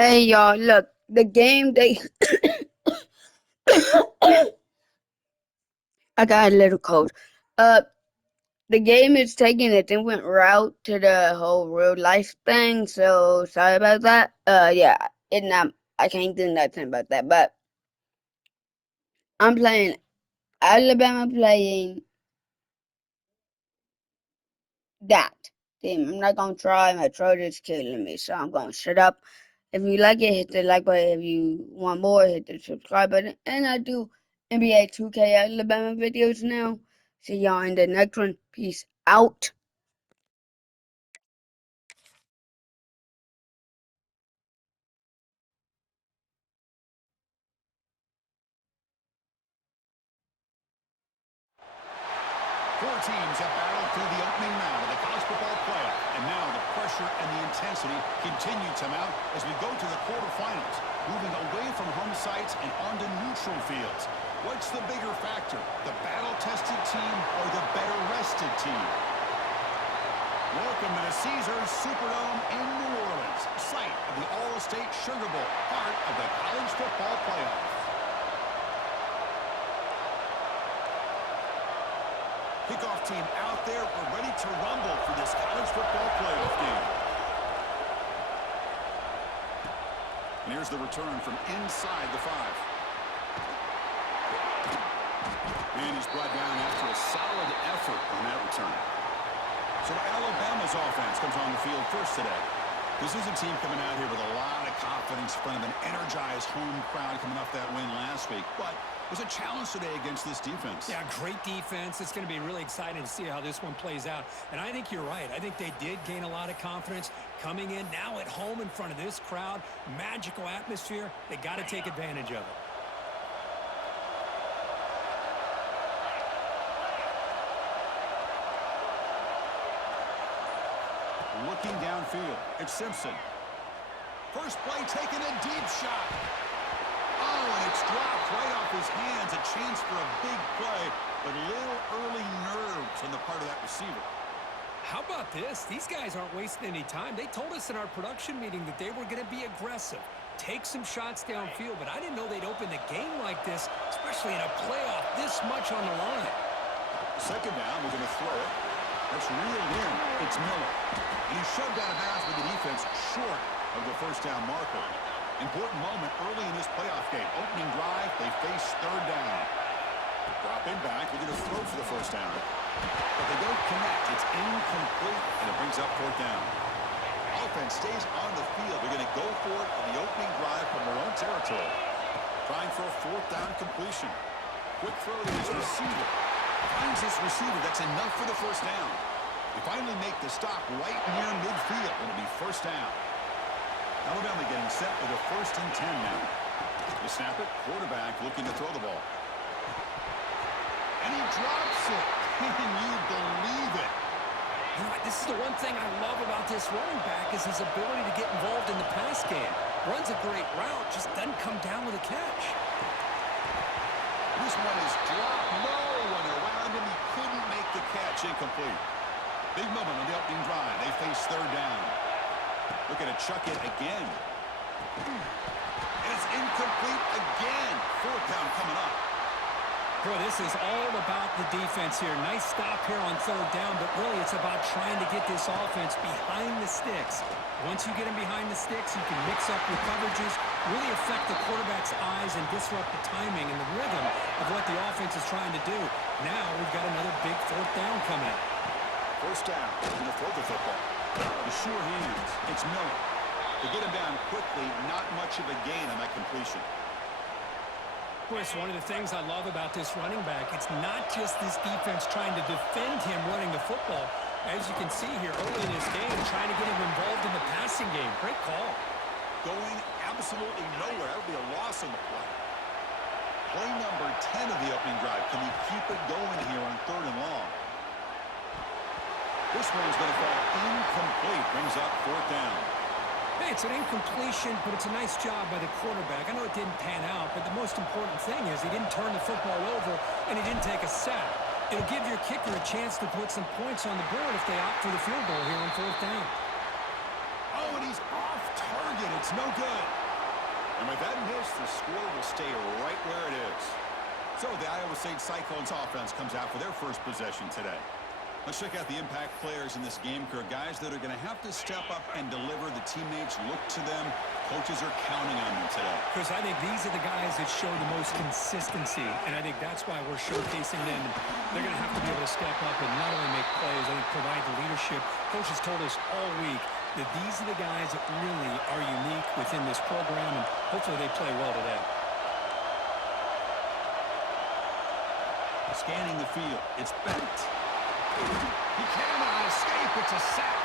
Hey y'all, look, the game they I got a little cold. Uh the game is taking a different route to the whole real life thing, so sorry about that. Yeah, it not I can't do nothing about that. But I'm playing Alabama playing that team. I'm not gonna try, my throat is killing me, so I'm gonna shut up. If you like it, hit the like button. If you want more, hit the subscribe button. And I do NBA 2K Alabama videos now. See y'all in the next one. Peace out. Four teams have battled through the opening round of the college football playoff, and now the pressure and the intensity continue to mount as we go to the quarterfinals, moving away from home sites and onto neutral fields. What's the bigger factor, the battle-tested team or the better-rested team? Welcome to the Caesars Superdome in New Orleans, site of the All-State Sugar Bowl, part of the college football playoff. Kickoff team out there. We're ready to rumble for this college football playoff game. And here's the return from inside the 5. And he's brought down after a solid effort on that return. So Alabama's offense comes on the field first today. This is a team coming out here with a lot of confidence in front of an energized home crowd coming off that win last week. But there's a challenge today against this defense. Yeah, great defense. It's going to be really exciting to see how this one plays out. And I think you're right. I think they did gain a lot of confidence coming in now at home in front of this crowd. Magical atmosphere. They got to take advantage of it. Looking downfield, it's Simpson. First play taking a deep shot. Oh, and it's dropped right off his hands. A chance for a big play, but a little early nerves on the part of that receiver. How about this? These guys aren't wasting any time. They told us in our production meeting that they were going to be aggressive, take some shots downfield, but I didn't know they'd open the game like this, especially in a playoff this much on the line. Second down, we're going to throw it. That's reeled in. It's Miller. And he's shoved out of bounds with the defense short of the first down marker. Important moment early in this playoff game. Opening drive, they face third down. Dropping back, we're going to throw for the first down. But they don't connect. It's incomplete, and it brings up fourth down. Offense stays on the field. They're going to go for it on the opening drive from their own territory. Trying for a fourth down completion. Quick throw to his receiver. Finds this receiver. That's enough for the first down. They finally make the stop right near midfield. It'll be first down. Alabama getting set with a 1st and 10 now. They snap it. Quarterback looking to throw the ball. And he drops it. Can you believe it? You know what, this is the one thing I love about this running back is his ability to get involved in the pass game. Runs a great route, just doesn't come down with a catch. This one is dropped. No one around him. He couldn't make the catch. Incomplete. Big moment on the opening drive. They face third down. Looking to chuck it again. And it's incomplete again. Fourth down coming up. Boy, this is all about the defense here. Nice stop here on third down, but really it's about trying to get this offense behind the sticks. Once you get them behind the sticks, you can mix up your coverages, really affect the quarterback's eyes and disrupt the timing and the rhythm of what the offense is trying to do. Now we've got another big fourth down coming up. First down. Going to throw the football. The sure hands. It's Miller. They get him down quickly. Not much of a gain on that completion. Chris, one of the things I love about this running back, it's not just this defense trying to defend him running the football. As you can see here early in this game, trying to get him involved in the passing game. Great call. Going absolutely nowhere. That would be a loss on the play. Play number 10 of the opening drive. Can he keep it going here on third and long? This one's going to fall incomplete. Brings up fourth down. Hey, it's an incompletion, but it's a nice job by the quarterback. I know it didn't pan out, but the most important thing is he didn't turn the football over and he didn't take a sack. It'll give your kicker a chance to put some points on the board if they opt for the field goal here on fourth down. Oh, and he's off target. It's no good. And with that miss, the score will stay right where it is. So the Iowa State Cyclones offense comes out for their first possession today. Let's check out the impact players in this game, Kirk. Guys that are going to have to step up and deliver. The teammates look to them. Coaches are counting on them today. Chris, I think these are the guys that show the most consistency, and I think that's why we're showcasing them. They're going to have to be able to step up and not only make plays, I think provide the leadership. Coaches told us all week that these are the guys that really are unique within this program, and hopefully they play well today. Scanning the field. It's Bennett. He cannot escape. It's a sack.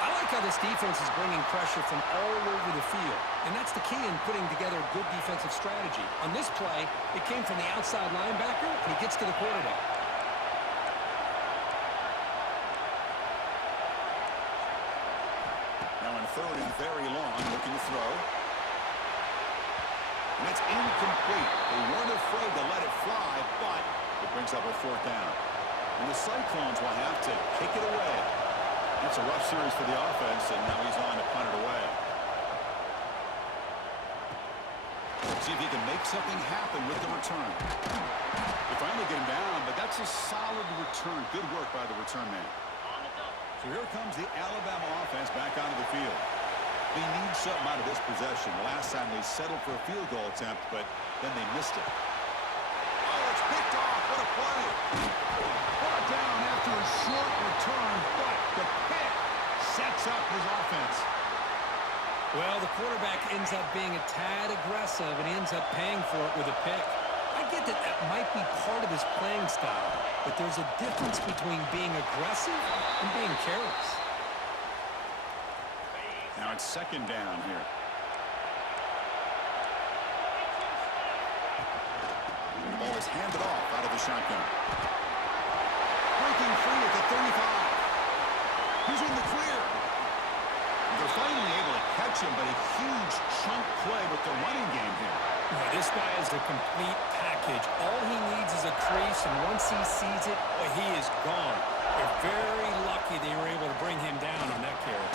I like how this defense is bringing pressure from all over the field, and that's the key in putting together a good defensive strategy. On this play, it came from the outside linebacker, and he gets to the quarterback. Now in third and very long, looking to throw. And it's incomplete. They weren't afraid to let it fly, but it brings up a fourth down. And the Cyclones will have to kick it away. That's a rough series for the offense, and now he's on to punt it away. See if he can make something happen with the return. They finally get him down, but that's a solid return. Good work by the return man. So here comes the Alabama offense back onto the field. They need something out of this possession. Last time they settled for a field goal attempt, but then they missed it. Oh, it's picked off. What a play. Brought down after a short return, but the pick sets up his offense. Well, the quarterback ends up being a tad aggressive, and he ends up paying for it with a pick. I get that that might be part of his playing style, but there's a difference between being aggressive and being careless. Now it's second down here. And the ball is handed off out of the shotgun. Breaking free at the 35. He's in the clear. They're finally able to catch him, but a huge chunk play with the running game here. Yeah, this guy is a complete package. All he needs is a crease, and once he sees it, boy, he is gone. They're very lucky they were able to bring him down on that carry.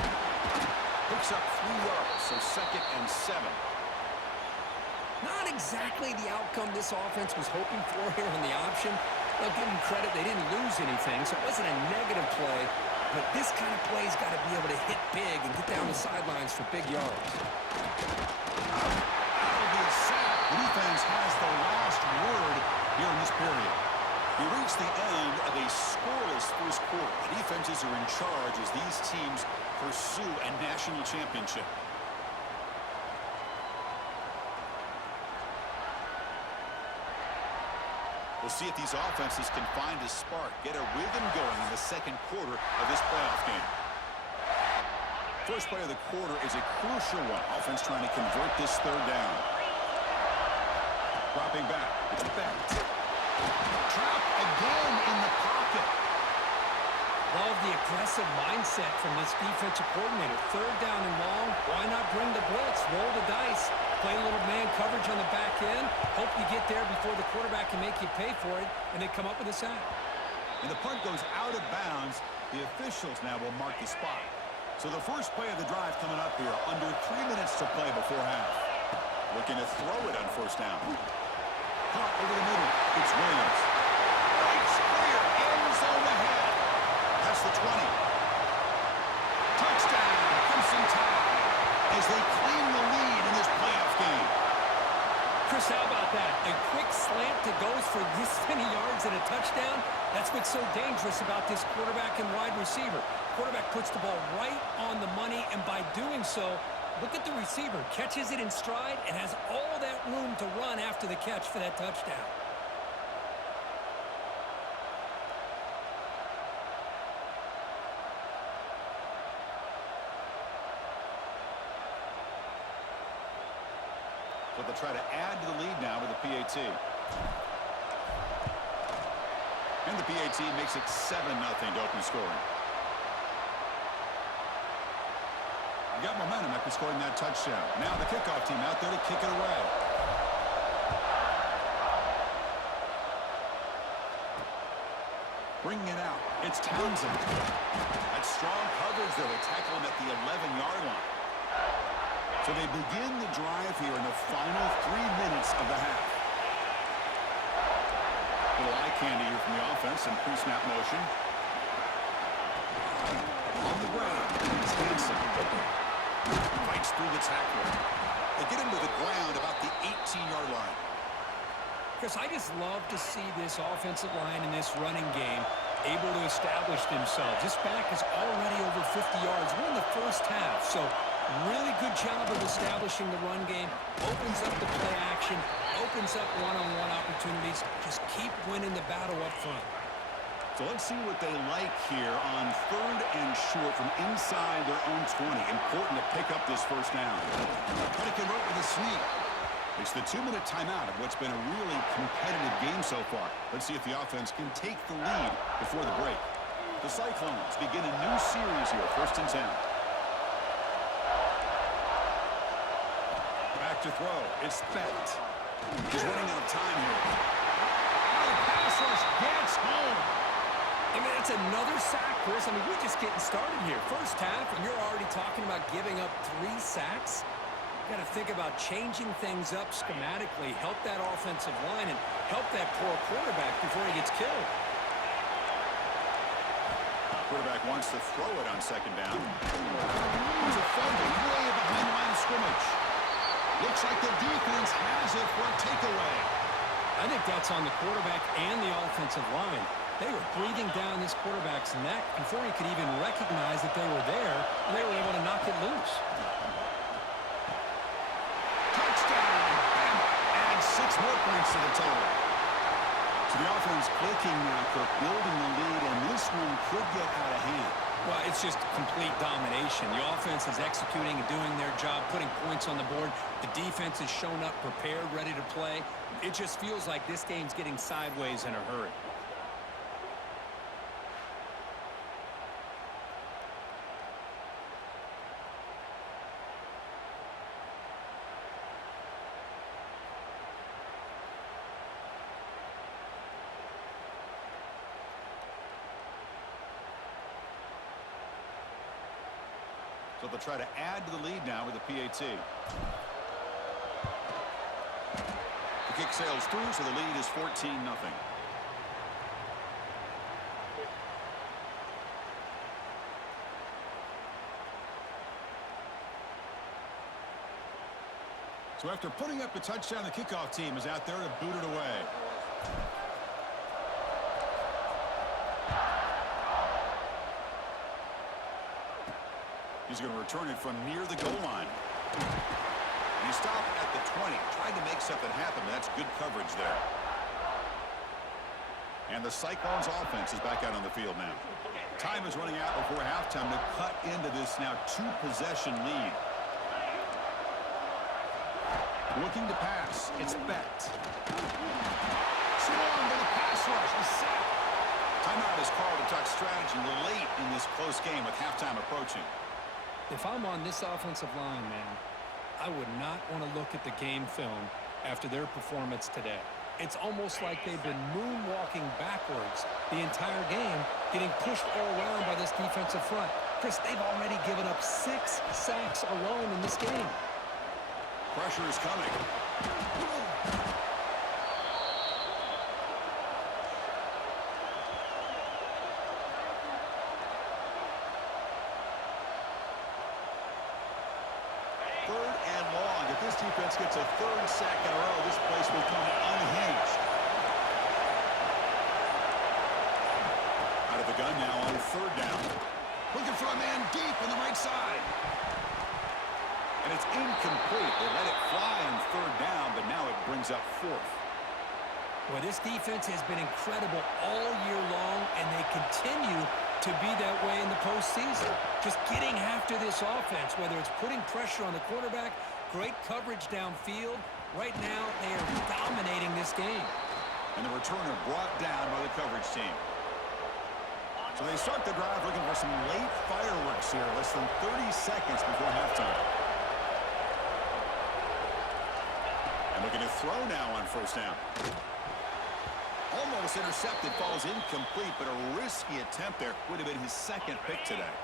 Picks up 3 yards, so second and 7. Not exactly the outcome this offense was hoping for here on the option. I'll give them credit, they didn't lose anything, so it wasn't a negative play. But this kind of play's got to be able to hit big and get down the sidelines for big yards. That'll be a sack. Defense has the last word here in this period. We reach the end of a scoreless first quarter. The defenses are in charge as these teams pursue a national championship. We'll see if these offenses can find a spark, get a rhythm going in the second quarter of this playoff game. First play of the quarter is a crucial one. Offense trying to convert this third down. Dropping back. It's Bennett. Trapped again in the pocket. Love the aggressive mindset from this defensive coordinator. Third down and long, why not bring the blitz? Roll the dice. Play a little man coverage on the back end. Hope you get there before the quarterback can make you pay for it, and they come up with a sack. And the punt goes out of bounds. The officials now will mark the spot. So the first play of the drive coming up here. Under 3 minutes to play before half. Looking to throw it on first down. Caught over the middle. It's Williams. Breaks clear. End zone ahead. That's the 20. Touchdown. Crimson Tide as they claim the lead in this playoff game. Chris, how about that? A quick slant that goes for this many yards and a touchdown. That's what's so dangerous about this quarterback and wide receiver. Quarterback puts the ball right on the money, and by doing so, look at the receiver. Catches it in stride and has all that room to run after the catch for that touchdown. So they'll try to add to the lead now with a PAT. And the PAT makes it 7-0 to open scoring. You got momentum after scoring that touchdown. Now the kickoff team out there to kick it away. Bringing it out. It's Townsend. That's strong coverage there to tackle him at the 11-yard line. So they begin the drive here in the final 3 minutes of the half. Little eye candy here from the offense and pre-snap motion. On the ground, it's Hanson. Fights through the tackle. They get him to the ground about the 18-yard line. Chris, I just love to see this offensive line in this running game able to establish themselves. This back is already over 50 yards. We're in the first half, so really good job of establishing the run game. Opens up the play action, opens up one-on-one opportunities. Just keep winning the battle up front. So let's see what they like here on 3rd and short from inside their own 20. Important to pick up this first down. Try to convert with a sneak. It's the 2-minute timeout of what's been a really competitive game so far. Let's see if the offense can take the lead before the break. The Cyclones begin a new series here, 1st and 10. Back to throw. It's Bennett. He's running out of time here. The pass rush gets home. I mean, it's another sack, Chris. I mean, we're just getting started here. First half, and you're already talking about giving up 3 sacks. Got to think about changing things up schematically, help that offensive line, and help that poor quarterback before he gets killed. Quarterback wants to throw it on 2nd down. There's a fumble way behind the line of scrimmage. Looks like the defense has it for a takeaway. I think that's on the quarterback and the offensive line. They were breathing down this quarterback's neck before he could even recognize that they were there, and they were able to knock it loose. Touchdown! Bama adds 6 more points to the total. So the offense clicking now, Kirk, building the lead, and this one could get out of hand. Well, it's just complete domination. The offense is executing and doing their job, putting points on the board. The defense has shown up, prepared, ready to play. It just feels like this game's getting sideways in a hurry. So they'll try to add to the lead now with a PAT. The kick sails through, so the lead is 14-0. So after putting up a touchdown, the kickoff team is out there to boot it away. He's going to return it from near the goal line. And he stopped at the 20. Tried to make something happen, but that's good coverage there. And the Cyclones offense is back out on the field now. Time is running out before halftime to cut into this now 2-possession lead. Looking to pass. It's Bett. Swung to the pass rush. The sack. Timeout is called to talk strategy late in this close game with halftime approaching. If I'm on this offensive line, man, I would not want to look at the game film after their performance today. It's almost like they've been moonwalking backwards the entire game, getting pushed all around by this defensive front. Chris, they've already given up 6 sacks alone in this game. Pressure is coming. Defense gets a 3rd sack in a row. This place will come unhinged. Out of the gun now on 3rd down. Looking for a man deep on the right side. And it's incomplete. They let it fly on 3rd down, but now it brings up 4th. Well, this defense has been incredible all year long, and they continue to be that way in the postseason. Just getting after this offense, whether it's putting pressure on the quarterback, great coverage downfield. Right now, they are dominating this game. And the returner brought down by the coverage team. So they start the drive looking for some late fireworks here, less than 30 seconds before halftime. And looking to throw now on 1st down. Almost intercepted, falls incomplete, but a risky attempt there. Would have been his 2nd pick today.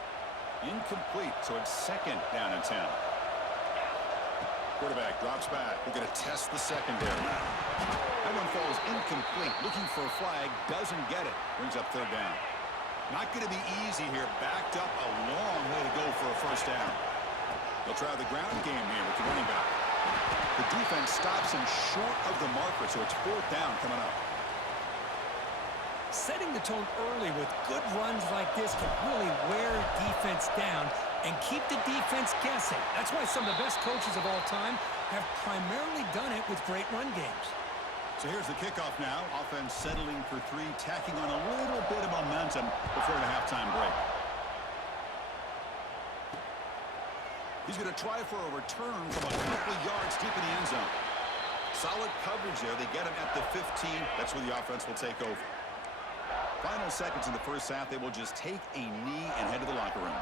Incomplete, so it's 2nd down and 10. Quarterback drops back. We're going to test the secondary. That one falls incomplete. Looking for a flag. Doesn't get it. Brings up third down. Not going to be easy here. Backed up a long way to go for a first down. They'll try the ground game here with the running back. The defense stops him short of the marker, so it's fourth down coming up. Setting the tone early with good runs like this can really wear defense down and keep the defense guessing. That's why some of the best coaches of all time have primarily done it with great run games. So here's the kickoff now. Offense settling for three, tacking on a little bit of momentum before the halftime break. He's going to try for a return from a couple of yards deep in the end zone. Solid coverage there. They get him at the 15. That's where the offense will take over. Final seconds in the first half. They will just take a knee and head to the locker room.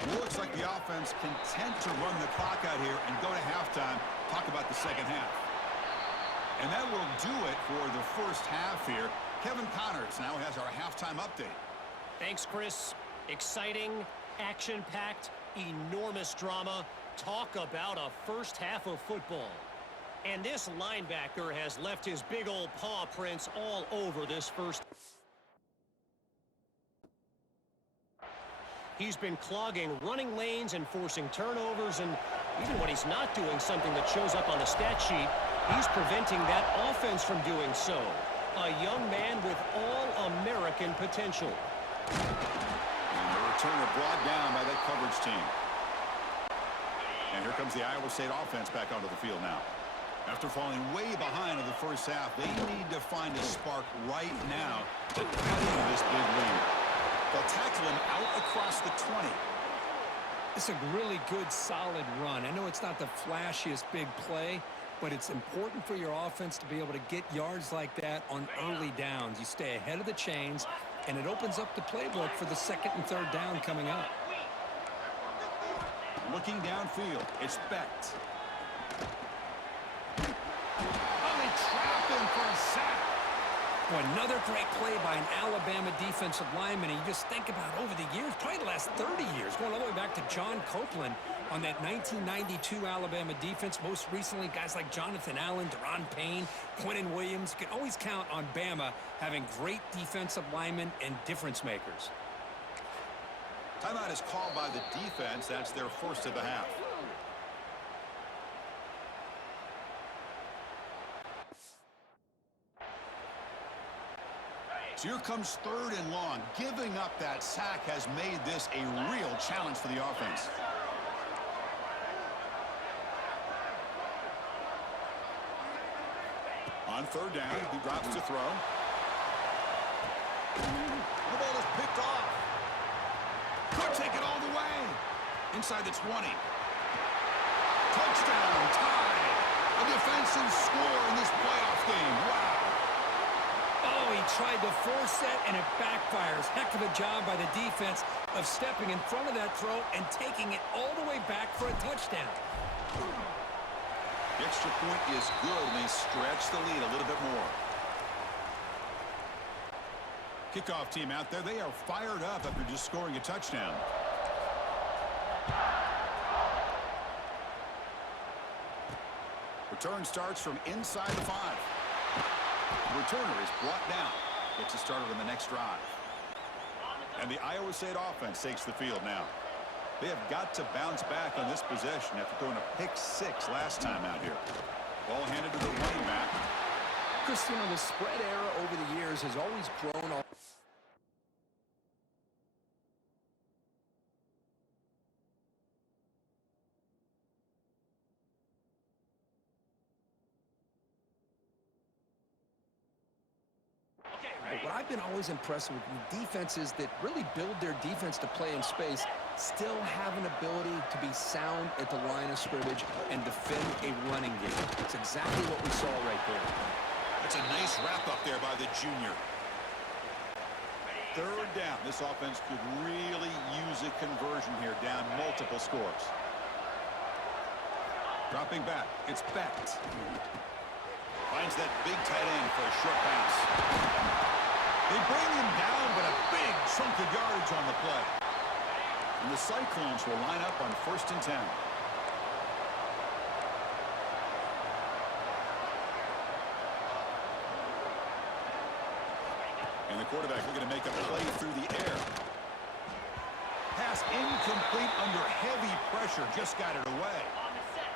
It looks like the offense content to run the clock out here and go to halftime. Talk about the second half. And that will do it for the first half here. Kevin Connors now has our halftime update. Thanks, Chris. Exciting, action-packed, enormous drama. Talk about a first half of football. And this linebacker has left his big old paw prints all over this first. He's been clogging running lanes and forcing turnovers, and even when he's not doing something that shows up on the stat sheet, he's preventing that offense from doing so. A young man with all-American potential. And the returner brought down by that coverage team. And here comes the Iowa State offense back onto the field now. After falling way behind in the first half, they need to find a spark right now to cut into this big lead. They'll tackle him out across the 20. It's a really good, solid run. I know it's not the flashiest big play, but it's important for your offense to be able to get yards like that on early downs. You stay ahead of the chains, and it opens up the playbook for the second and third down coming up. Looking downfield, it's Becht. For a sack. Well, another great play by an Alabama defensive lineman. And you just think about over the years, probably the last 30 years, going all the way back to John Copeland on that 1992 Alabama defense. Most recently, guys like Jonathan Allen, Deron Payne, Quentin Williams. You can always count on Bama having great defensive linemen and difference makers. Timeout is called by the defense. That's their first of the half. So here comes third and long. Giving up that sack has made this a real challenge for the offense. On third down, he drops to throw. The ball is picked off. Could take it all the way. Inside the 20. Touchdown, tie. A defensive score in this playoff game. Wow. Oh, he tried to force that, and it backfires. Heck of a job by the defense of stepping in front of that throw and taking it all the way back for a touchdown. The extra point is good, and they stretch the lead a little bit more. Kickoff team out there. They are fired up after just scoring a touchdown. Return starts from inside the 5. The returner is brought down. Gets it started on the next drive. And the Iowa State offense takes the field now. They have got to bounce back on this possession after throwing a pick-6 last time out here. Ball handed to the running back. Christian, the spread era over the years has always grown off. But what I've been always impressed with defenses that really build their defense to play in space still have an ability to be sound at the line of scrimmage and defend a running game. That's exactly what we saw right there. That's a nice wrap up there by the junior. Third down. This offense could really use a conversion here, down multiple scores. Dropping back. It's Becht. Finds that big tight end for a short pass. They bring him down, but a big chunk of yardage on the play. And the Cyclones will line up on 1st and 10. the quarterback looking to make a play through the air. Pass incomplete under heavy pressure. Just got it away.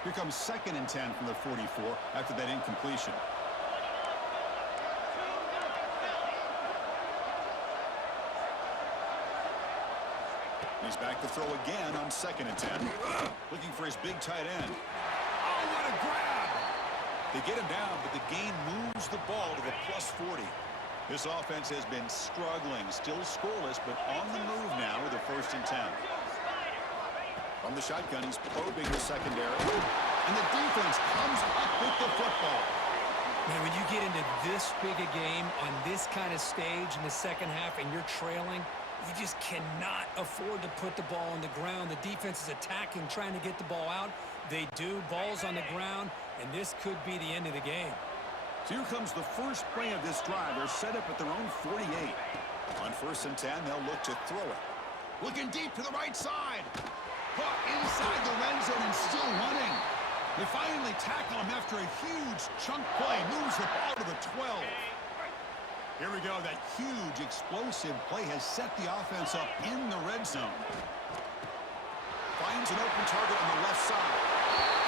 Here comes 2nd and 10 from the 44 after that incompletion. He's back to throw again on 2nd and 10. Looking for his big tight end. Oh, what a grab! They get him down, but the gain moves the ball to the +40. This offense has been struggling, still scoreless, but on the move now with a 1st and 10. From the shotgun, he's probing the secondary. And the defense comes up with the football. Man, when you get into this big a game on this kind of stage in the second half and you're trailing, you just cannot afford to put the ball on the ground. The defense is attacking, trying to get the ball out. They do. Ball's on the ground, and this could be the end of the game. So here comes the first play of this drive. They're set up at their own 48. On 1st and 10, they'll look to throw it. Looking deep to the right side. Caught inside the red zone and still running. They finally tackle him after a huge chunk play. Moves the ball to the 12. Here we go. That huge explosive play has set the offense up in the red zone. Finds an open target on the left side.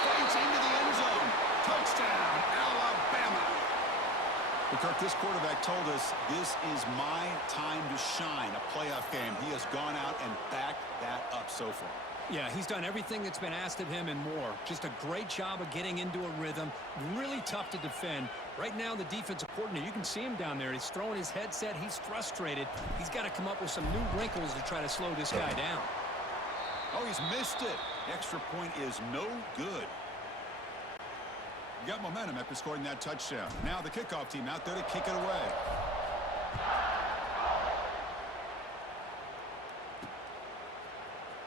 Fights into the end zone. Touchdown, Alabama. But Kirk, this quarterback told us this is my time to shine, a playoff game. He has gone out and backed that up so far. Yeah, he's done everything that's been asked of him and more. Just a great job of getting into a rhythm. Really tough to defend. Right now, the defensive coordinator, you can see him down there. He's throwing his headset. He's frustrated. He's got to come up with some new wrinkles to try to slow this guy down. Oh, he's missed it. Extra point is no good. Got momentum after scoring that touchdown. Now the kickoff team out there to kick it away.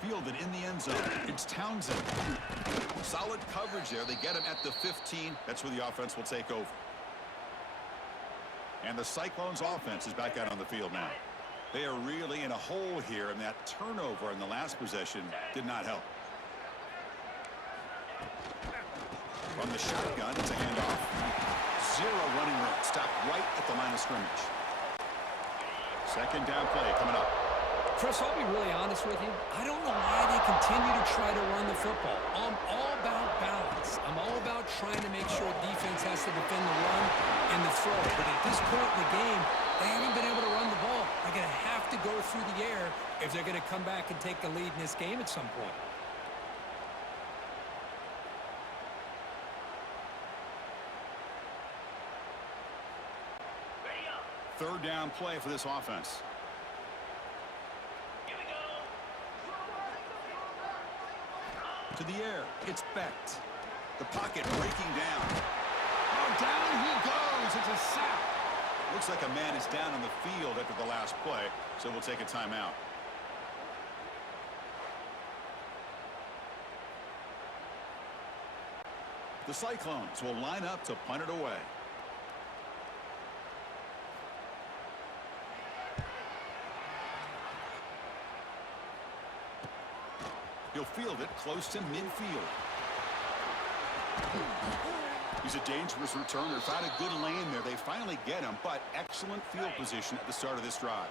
Fielded in the end zone. It's Townsend. Solid coverage there. They get him at the 15. That's where the offense will take over. And the Cyclones offense is back out on the field now. They are really in a hole here, and that turnover in the last possession did not help. From the shotgun, it's a handoff. Zero running room. Stopped right at the line of scrimmage. 2nd down play coming up. Chris, I'll be really honest with you. I don't know why they continue to try to run the football. I'm all about balance. I'm all about trying to make sure defense has to defend the run and the throw. But at this point in the game, they haven't been able to run the ball. They're going to have to go through the air if they're going to come back and take the lead in this game at some point. Third down play for this offense. To the air, it's Becht. The pocket breaking down. Oh, down he goes. It's a sack. Looks like a man is down on the field after the last play, so we'll take a timeout. The Cyclones will line up to punt it away. He'll field it close to midfield. He's a dangerous returner. Found a good lane there. They finally get him, but excellent field position at the start of this drive.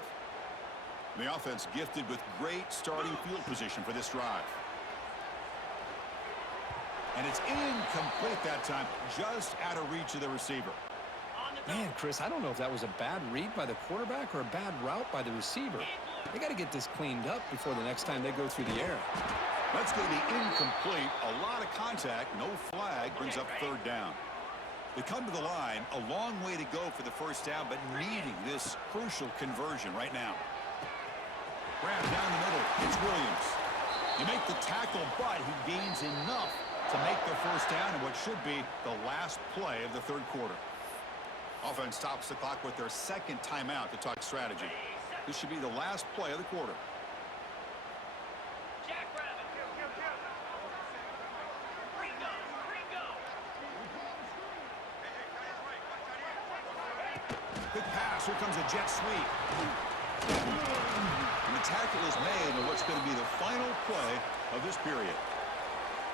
The offense gifted with great starting field position for this drive. And it's incomplete that time, just out of reach of the receiver. Man, Chris, I don't know if that was a bad read by the quarterback or a bad route by the receiver. They got to get this cleaned up before the next time they go through the air. That's going to be incomplete. A lot of contact, no flag, brings up 3rd down. They come to the line, a long way to go for the 1st down, but needing this crucial conversion right now. Grab down the middle, it's Williams. You make the tackle, but he gains enough to make the 1st down in what should be the last play of the 3rd quarter. Offense stops the clock with their 2nd timeout to talk strategy. This should be the last play of the quarter. Quick pass, here comes a jet sweep. And the tackle is made on what's going to be the final play of this period.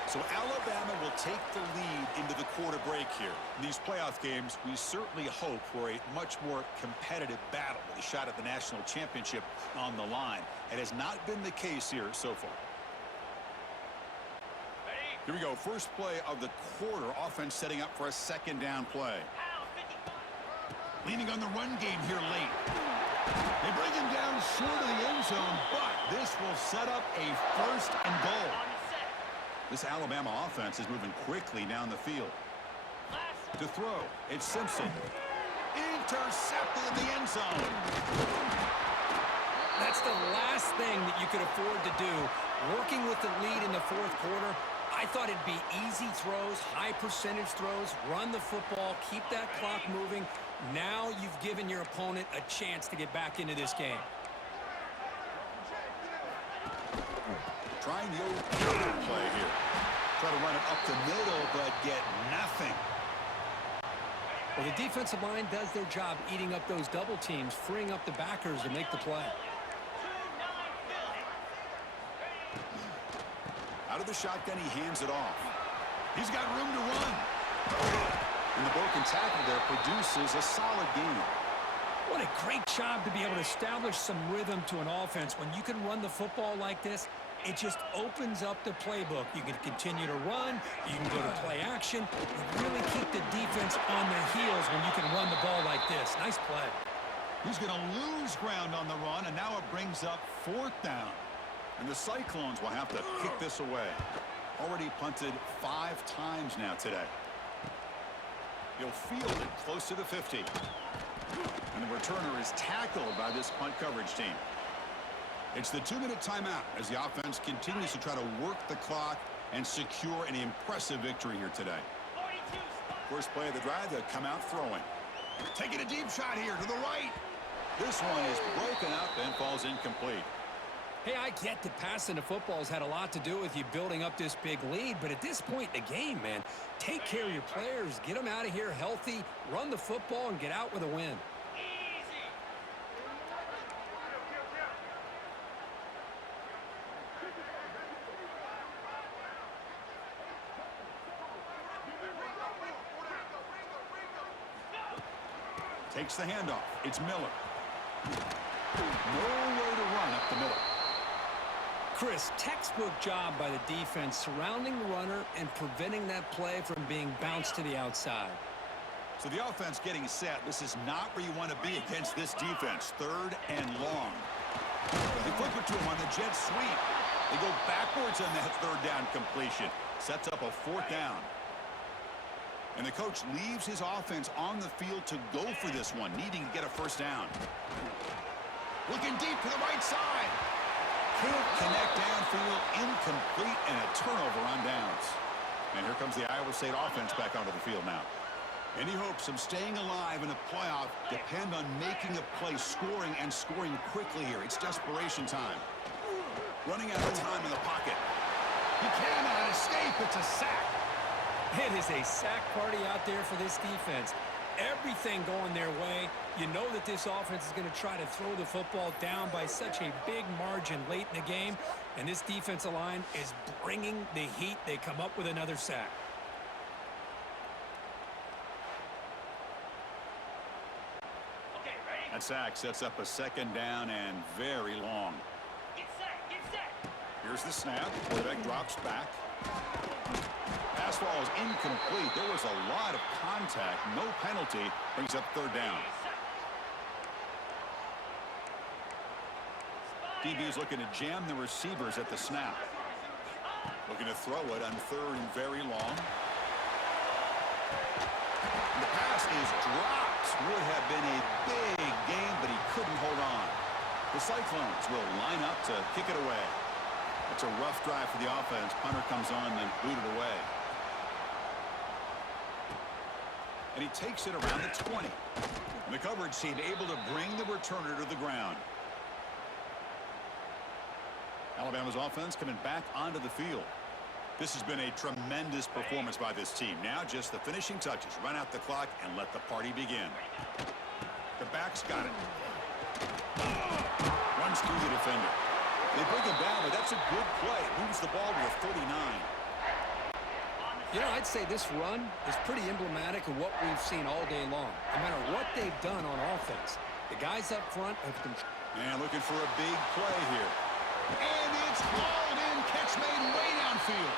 So Alabama will take the lead into the quarter break here. In these playoff games, we certainly hope for a much more competitive battle with a shot at the national championship on the line. It has not been the case here so far. Here we go. First play of the quarter. Offense setting up for a second down play. Leaning on the run game here late. They bring him down short of the end zone, but this will set up a first and goal. This Alabama offense is moving quickly down the field. To throw, it's Simpson. Intercepted in the end zone. That's the last thing that you could afford to do. Working with the lead in the fourth quarter, I thought it'd be easy throws, high percentage throws, run the football, keep that clock moving. Now you've given your opponent a chance to get back into this game. Trying the old play here. Try to run it up the middle, but get nothing. Well, the defensive line does their job eating up those double teams, freeing up the backers to make the play. Out of the shotgun, he hands it off. He's got room to run. And the broken tackle there produces a solid gain. What a great job to be able to establish some rhythm to an offense. When you can run the football like this, it just opens up the playbook. You can continue to run. You can go to play action. You really keep the defense on their heels when you can run the ball like this. Nice play. He's going to lose ground on the run, and now it brings up fourth down. And the Cyclones will have to kick this away. Already punted 5 times now today. He'll field it close to the 50. And the returner is tackled by this punt coverage team. It's the 2-minute timeout as the offense continues to try to work the clock and secure an impressive victory here today. First play of the drive, they'll come out throwing. Taking a deep shot here to the right. This one is broken up and falls incomplete. Hey, I get that passing the football has had a lot to do with you building up this big lead, but at this point in the game, man, take care of your players, get them out of here healthy, run the football, and get out with a win. Takes the handoff. It's Miller. Nowhere to run up the middle. Chris, textbook job by the defense surrounding the runner and preventing that play from being bounced to the outside. So the offense getting set. This is not where you want to be against this defense. 3rd and long. They flip it to him on the jet sweep. They go backwards on that 3rd down completion. Sets up a 4th down. And the coach leaves his offense on the field to go for this one, needing to get a 1st down. Looking deep to the right side. Can't connect downfield, incomplete, and a turnover on downs. And here comes the Iowa State offense back onto the field now. Any hopes of staying alive in a playoff depend on making a play, scoring, and scoring quickly here. It's desperation time. Running out of time in the pocket. He cannot escape. It's a sack. It is a sack party out there for this defense. Everything going their way. You know that this offense is going to try to throw the football down by such a big margin late in the game. And this defensive line is bringing the heat. They come up with another sack. That sack sets up a 2nd down and very long. Here's the snap. Quarterback drops back. Pass ball is incomplete. There was a lot of contact. No penalty. Brings up 3rd down. DB is looking to jam the receivers at the snap. Looking to throw it on 3rd and very long. And the pass is dropped. Would have been a big game, but he couldn't hold on. The Cyclones will line up to kick it away. It's a rough drive for the offense. Punter comes on and booted away. And he takes it around the 20. And the coverage team able to bring the returner to the ground. Alabama's offense coming back onto the field. This has been a tremendous performance by this team. Now just the finishing touches. Run out the clock and let the party begin. The back's got it. Runs through the defender. They bring him down, but that's a good play. Moves the ball to the 39. You know, I'd say this run is pretty emblematic of what we've seen all day long, no matter what they've done on offense. The guys up front have controlled. And looking for a big play here. And it's hauled in. Catch made way downfield.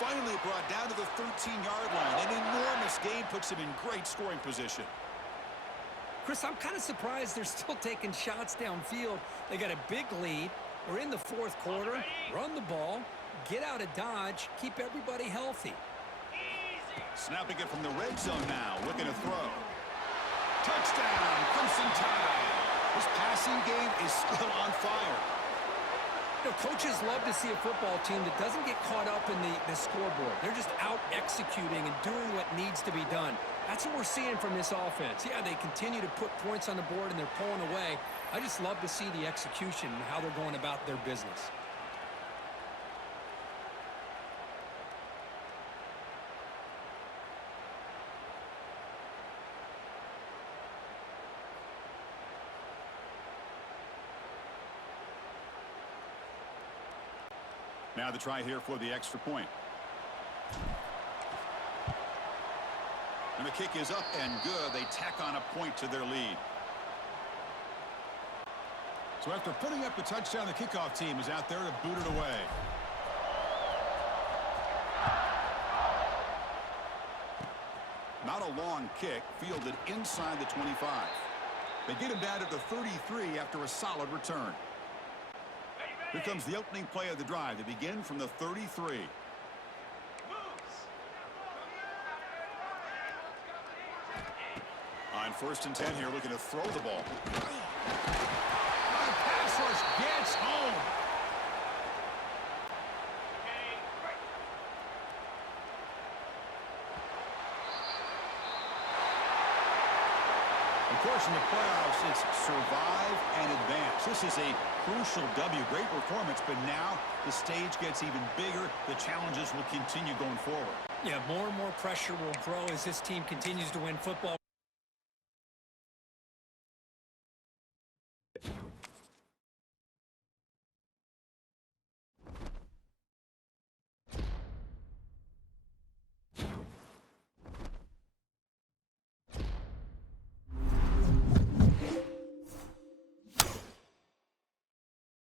Finally brought down to the 13-yard line. An enormous gain puts him in great scoring position. Chris, I'm kind of surprised they're still taking shots downfield. They got a big lead. We're in the fourth quarter. Run the ball. Get out of Dodge. Keep everybody healthy. Snapping it from the red zone now. Looking to throw. Touchdown, Crimson Tide. This passing game is still on fire. You know, coaches love to see a football team that doesn't get caught up in the scoreboard. They're just out executing and doing what needs to be done. That's what we're seeing from this offense. Yeah, they continue to put points on the board and they're pulling away. I just love to see the execution and how they're going about their business. Now the try here for the extra point. And the kick is up and good. They tack on a point to their lead. So after putting up the touchdown, the kickoff team is out there to boot it away. Not a long kick, fielded inside the 25. They get him down to the 33 after a solid return. Here comes the opening play of the drive. They begin from the 33. On 1st and 10 here, looking to throw the ball. The pass rush gets home. Of course, in the playoffs, it's survive and advance. This is a crucial W. Great performance, but now the stage gets even bigger. The challenges will continue going forward. Yeah, more and more pressure will grow as this team continues to win football.